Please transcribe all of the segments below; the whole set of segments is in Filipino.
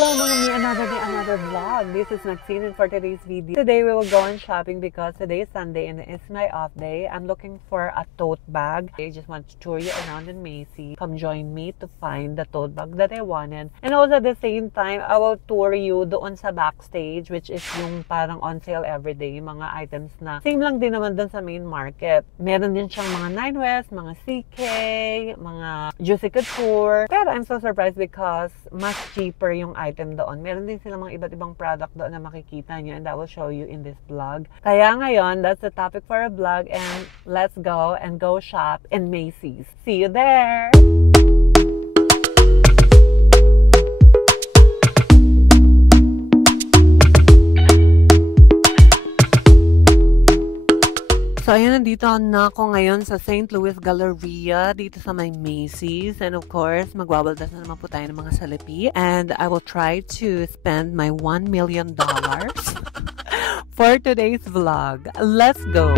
Hello mga mi, another vlog. This is Maxine, and for today's video, today we will go on shopping because today is Sunday and it's my off day. I'm looking for a tote bag. I just want to tour you around in Macy's. Come join me to find the tote bag that I wanted. And also at the same time, I will tour you doon sa backstage, which is yung parang on sale everyday, mga items na same lang din naman dun sa main market. Meron din siyang mga Nine West, mga CK, mga Juicy Couture. Pero I'm so surprised because mas cheaper yung item doon. Meron din silang mga iba't ibang product doon na makikita nyo, and I will show you in this vlog. Kaya ngayon, that's the topic for a vlog, and let's go and go shop in Macy's. See you there! So, ayan, nandito na ako ngayon sa St. Louis Galleria, dito sa may Macy's. And of course, magwawaldas na naman po tayo ng mga salapi. And I will try to spend my $1 million for today's vlog. Let's go!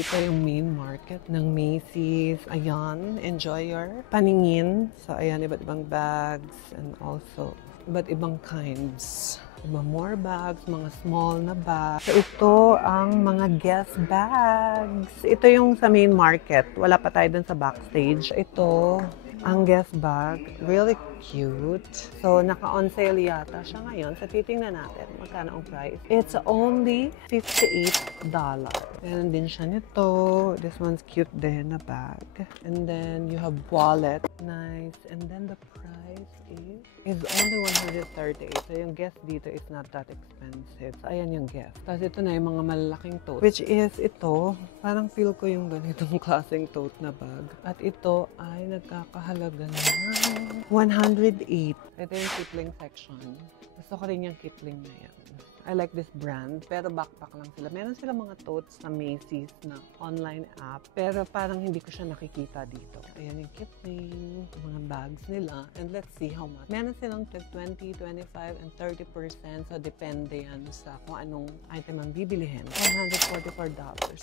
Ito yung main market ng Macy's. Ayan, enjoy your paningin. So, ayan, iba't ibang bags and also iba't ibang kinds. Iba more bags, mga small na bags. So, ito ang mga Guess bags. Ito yung sa main market. Wala pa tayo dun sa backstage. Ito ang Guess bag. Really cute. So, naka-on sale yata siya ngayon. So, titingnan natin magkano ang price. It's only $58. Meron din siya nito. This one's cute din na bag. And then, you have wallet. Nice. And then, the price is only $138. So, yung Guess dito is not that expensive. So, ayan yung Guess. Tapos, ito na yung mga malalaking tote. Which is ito. Parang feel ko yung ganitong klaseng tote na bag. At ito ay nagkakahalaga na $108. Ito yung Kipling section. Gusto ko rin yung Kipling na yan. I like this brand, pero backpack lang sila. Meron sila mga totes na Macy's na online app, pero parang hindi ko siya nakikita dito. Ayan yung Kipling, mga bags nila, and let's see how much. Meron silang 20, 25, and 30%, so depende yan sa kung anong item ang bibilihin. $144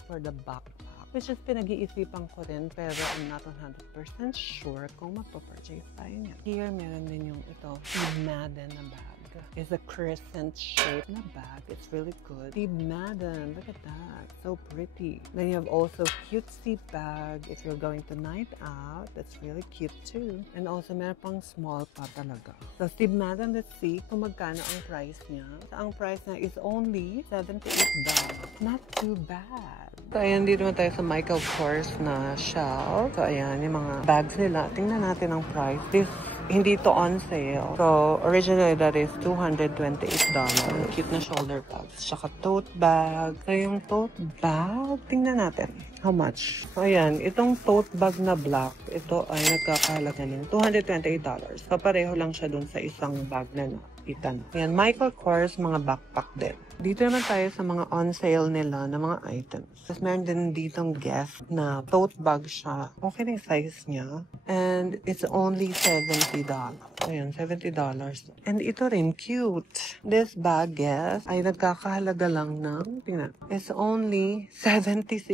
for the backpack, which is pinag-iisipan ko rin, pero I'm not 100% sure kung magpa-purchase tayo niya. Here, meron din yung ito, Steve Madden na bag. It's a crescent shape na bag. It's really good. Steve Madden, look at that. So pretty. Then you have also cutesy bag if you're going to night out. That's really cute too. And also meron pang small pa talaga. So Steve Madden, let's see kung magkano ang price niya. So, ang price niya is only $78. Not too bad. So ayan, dito naman tayo sa Michael Kors na shelf. So ayan, yung mga bags nila. Tingnan natin ang price. This hindi to on sale. So, originally, that is $228. Cute na shoulder bags. Tsaka tote bag. So, yung tote bag, tingnan natin. How much? So, ayan. Itong tote bag na black, ito ay nagkakahalaga ng $228. So, pareho lang siya dun sa isang bag na nakita. Ayan, Michael Kors, mga backpack din. Dito naman tayo sa mga on sale nila na mga items. Tapos meron din ditong Guess na tote bag siya. Okay na yung size niya. And it's only $70. Ayan, $70. And ito rin, cute. This bag, Guess, ay nagkakahalaga lang ng, tingnan, it's only $76.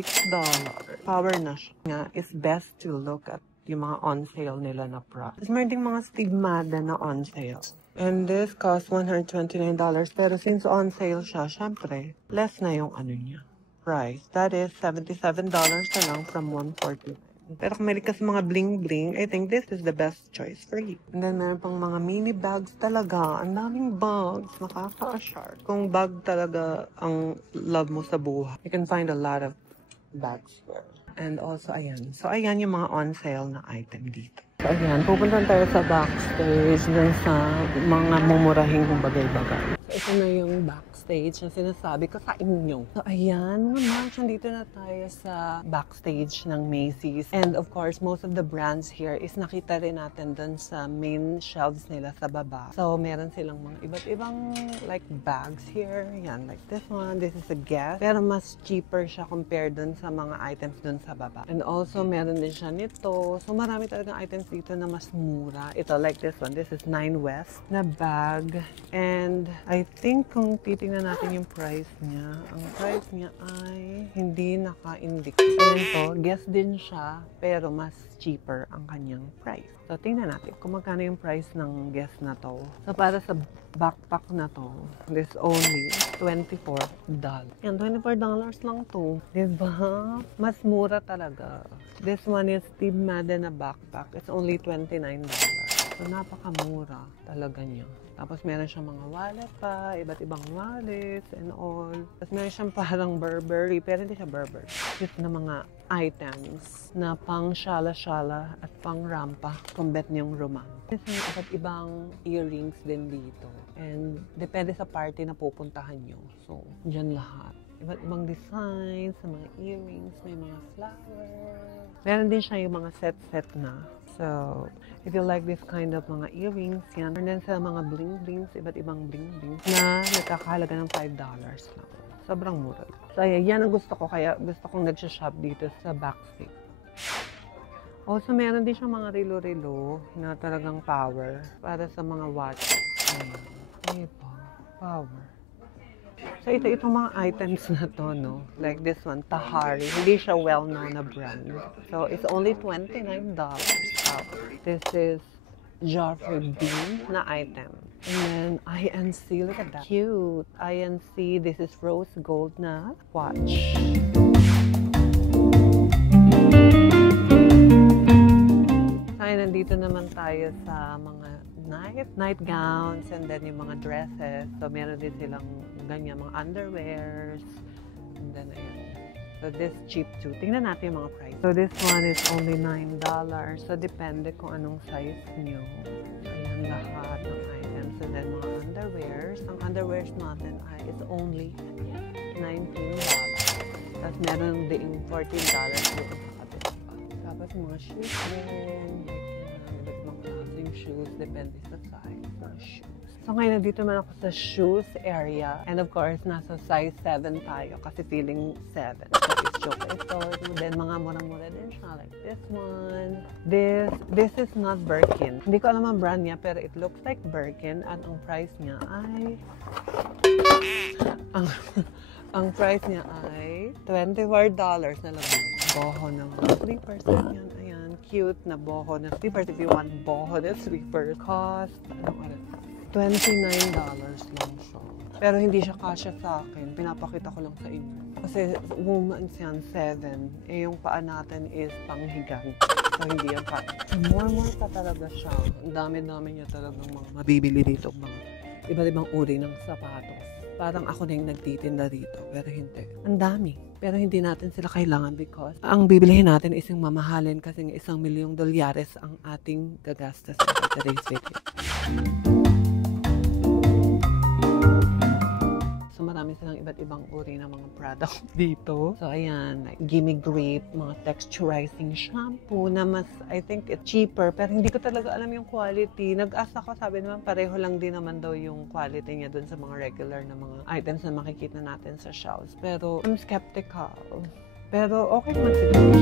Power na siya. Nga, it's best to look at yung mga on sale nila na products. Tapos meron din mga Steve Madden na on sale. And this cost $129. Pero since on sale siya, syempre, less na yung ano niya. Price. That is $77 na lang from $149. Pero kung may kasi mga bling-bling, I think this is the best choice for you. And then meron pang mga mini bags talaga. Ang daming bags. Nakaka-ashar. Kung bag talaga ang love mo sa buhay, you can find a lot of bags here. And also, ayan. So, ayan yung mga on sale na item dito. So, ayan, pupunta tayo sa backstage dun sa mga mumurahing bagay-bagay. So, ito na yung backstage na sinasabi ko sa inyo. So, ayan, mga March, nandito na tayo sa backstage ng Macy's. And of course, most of the brands here is nakita rin natin dun sa main shelves nila sa baba. So, meron silang mga iba't ibang like bags here. Yan, like this one. This is a Guess. Pero mas cheaper siya compared dun sa mga items dun sa baba. And also, meron din siya nito. So, marami talagang items dito na mas mura. Ito, like this one. This is Nine West na bag. And I think kung titingnan tingnan natin yung price niya. Ang price niya ay hindi naka-indicate. Ayan to, guess din siya, pero mas cheaper ang kanyang price. So, tingnan natin kung magkano yung price ng guess na to. So, para sa backpack na to, this only $24. Yan, $24 lang to. Diba? Mas mura talaga. This one is Steve Madden na backpack. It's only $29. So, napakamura talaga niya. Tapos, meron siyang mga wallet pa, iba't ibang wallets and all. Tapos, meron siyang parang Burberry, pero hindi siya Burberry. Just na mga items na pang shala-shala at pang rampa kung bet niyong romantic. May iba't ibang earrings din dito. And depende sa party na pupuntahan nyo. So, dyan lahat. Iba't ibang designs sa mga earrings, may mga flowers. Meron din siya yung mga set-set na. So, if you like this kind of mga earrings, yan. And then sa mga bling-blings, iba't ibang bling-blings na nagkakahalaga ng $5 lang. Sobrang mura. So, yan ang gusto ko. Kaya gusto kong nag-shop dito sa backstage. Also, meron din siyang mga rilo-rilo na talagang power para sa mga watches. Ayan pa. Power. So, itong mga items na to, no? Like this one, Tahari. Hindi siya well-known na brand. So, it's only $29. This is Joffrey Bean na item. And then, INC. Look at that. Cute. INC. This is rose gold na watch. Kaya nandito naman tayo sa mga nightgowns and then yung mga dresses. So, meron din silang ganyan, mga underwears. And then, ayan. So, this cheap too. Tingnan natin yung mga price. So, this one is only $9. So, depende kung anong size nyo. Ayan, lahat ng items. And then, mga underwears. Ang underwears natin ay is only $19. Tapos, meron din $14 dito sa kabila. Tapos, mga shoes din. Shoes, depende sa size ng shoes. So ngayon, nandito naman ako sa shoes area. And of course, nasa size 7 tayo kasi feeling 7. So it's joke ito. Then mga mura-mura din siya. Like this one. This is not Birkin. Hindi ko alam ang brand niya, pero it looks like Birkin. At ang price niya ay... ang price niya ay $24 na lang. Boho ng slippers yan. Ayan, cute na boho na slippers. If you want boho na slippers, cost, $29 lang siya. Pero hindi siya kasya sa akin. Pinapakita ko lang sa inyo. Kasi woman's yan, 7. Eh, yung paa natin is panghigan. So, hindi yan pa. More pa talaga siya. Ang dami-dami niya talagang mga mabibili dito. Mga iba't-ibang uri ng sapatos. Parang ako na yung nagtitinda dito, pero hindi. Ang dami. Pero hindi natin sila kailangan because ang bibilihin natin is yung mamahalin kasi ng $1 milyong ang ating gagastos sa today's video. So marami silang iba't ibang uri ng mga product dito. So ayan, like Gimme Grape, mga texturizing shampoo na mas, I think, it's cheaper. Pero hindi ko talaga alam yung quality. Nag-ask ako, sabi naman, pareho lang din naman daw yung quality niya dun sa mga regular na mga items na makikita natin sa shelves. Pero I'm skeptical. Pero okay naman siguro.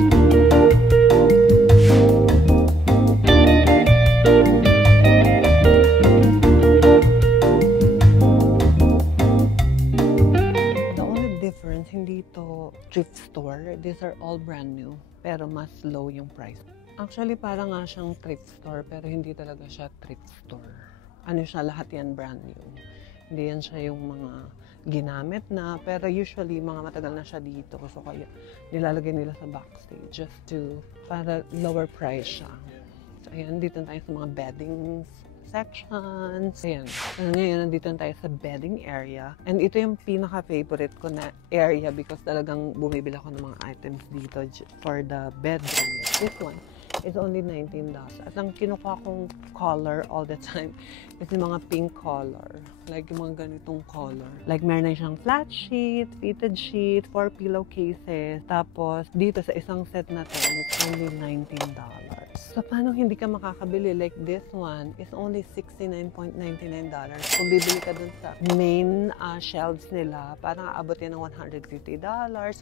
Hindi to thrift store. These are all brand new. Pero mas low yung price. Actually, parang nga siyang thrift store. Pero hindi talaga siya thrift store. Ano siya, lahat yan brand new. Hindi yan siya yung mga ginamit na. Pero usually, mga matagal na siya dito. So, kaya nilalagay nila sa backstage just to, para lower price siya. So, ayan, dito tayo sa mga beddings sections. Ayan. Ngayon, nandito tayo sa bedding area. And ito yung pinaka-favorite ko na area because talagang bumibili ako ng mga items dito for the bedroom. This one is only $19. At ang kinukuha kong color all the time is yung mga pink color. Like yung mga ganitong color. Like meron na siyang flat sheet, fitted sheet, 4 pillowcases. Tapos dito sa isang set na to, it's only $19. So, paano hindi ka makakabili? Like this one is only $69.99. Kung bibili ka dun sa main shelves nila, parang aabotin ng $150, $120.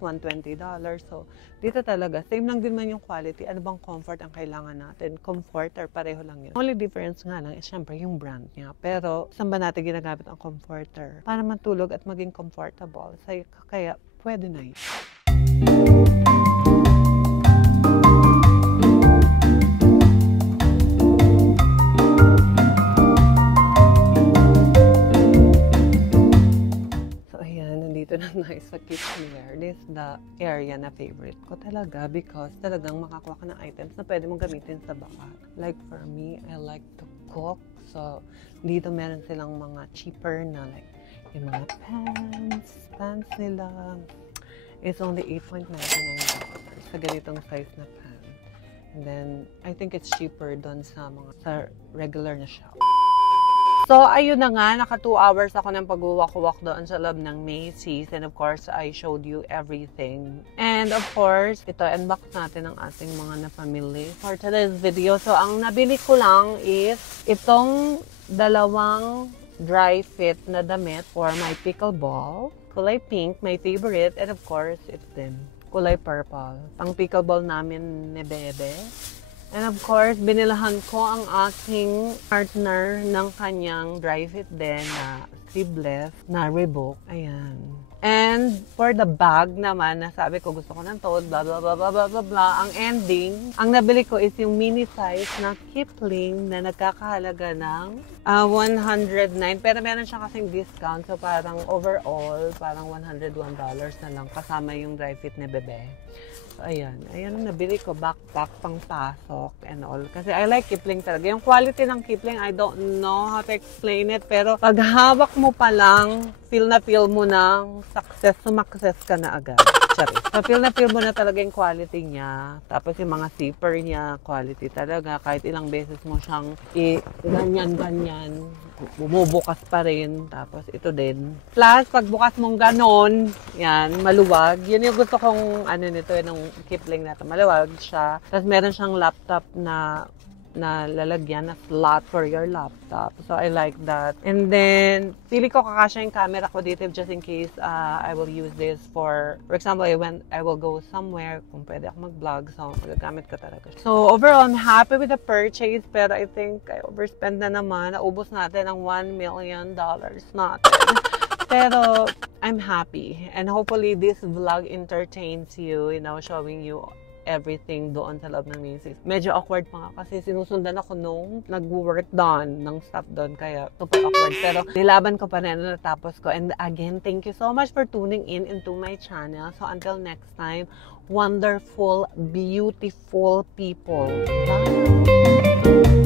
So, dito talaga, same lang din man yung quality. Ano bang comfort ang ang kailangan natin. Comforter, pareho lang yun. Only difference nga lang is syempre yung brand niya. Pero saan ba natin ginagamit ang comforter? Para matulog at maging comfortable. Kaya pwede na yun. Dito na tayo sa kitchenware. This is the area na favorite ko talaga because talagang makakuha ka ng items na pwede mong gamitin sa bahay. Like for me, I like to cook. So, dito meron silang mga cheaper na like yung mga pans nila. It's only $8.99 sa ganitong size na pan. And then, I think it's cheaper doon sa regular na shop. So, ayun na nga, naka 2 hours ako ng pag-walk-walk doon sa loob ng Macy's. And of course, I showed you everything. And of course, ito, unbox natin ang ating mga napamili for today's video. So, ang nabili ko lang is itong dalawang dry fit na damit for my pickleball. Kulay pink, my favorite. And of course, it's din kulay purple. Pang pickleball namin ni Bebe. And of course, binilahan ko ang aking partner ng kanyang dry fit din na sleeveless na Reebok. Ayan. And for the bag naman, nasabi ko gusto ko ng tote, blah, blah, blah, blah, blah, blah, blah. Ang ending, ang nabili ko is yung mini size na Kipling na nagkakahalaga ng 109. Pero meron siya kasing discount. So parang overall, parang $101 na lang kasama yung dry fit ni Bebe. Ayan ang nabili ko, backpack, pang pasok and all. Kasi I like Kipling talaga. Yung quality ng Kipling, I don't know how to explain it. Pero pag hawak mo pa lang, feel mo ng sumakses ka na agad. Sorry. So feel mo na talaga yung quality niya. Tapos yung mga zipper niya, quality talaga. Kahit ilang beses mo siyang ganyan, bumubukas pa rin. Tapos ito din. Plus, pagbukas mong ganon, yan, maluwag. Yun yung gusto kong, nito, yung Kipling na ito. Maluwag siya. Tapos meron siyang laptop na lalagyan na slot for your laptop. So, I like that. And then, pili ko kakasya yung camera ko dito just in case I will use this for example, when I will go somewhere, kung pwede ako mag-vlog, so magagamit ko talaga. So, overall, I'm happy with the purchase, pero I think I overspend na naman. Naubos natin ang $1 million natin. Pero, I'm happy. And hopefully, this vlog entertains you, showing you everything doon sa loob ng Macy's. Medyo awkward pa nga kasi sinusundan ako nung nag-work doon, ng staff doon, kaya super awkward. Pero nilaban ko pa rin na natapos ko. And again, thank you so much for tuning in into my channel. So until next time, wonderful, beautiful people. Bye!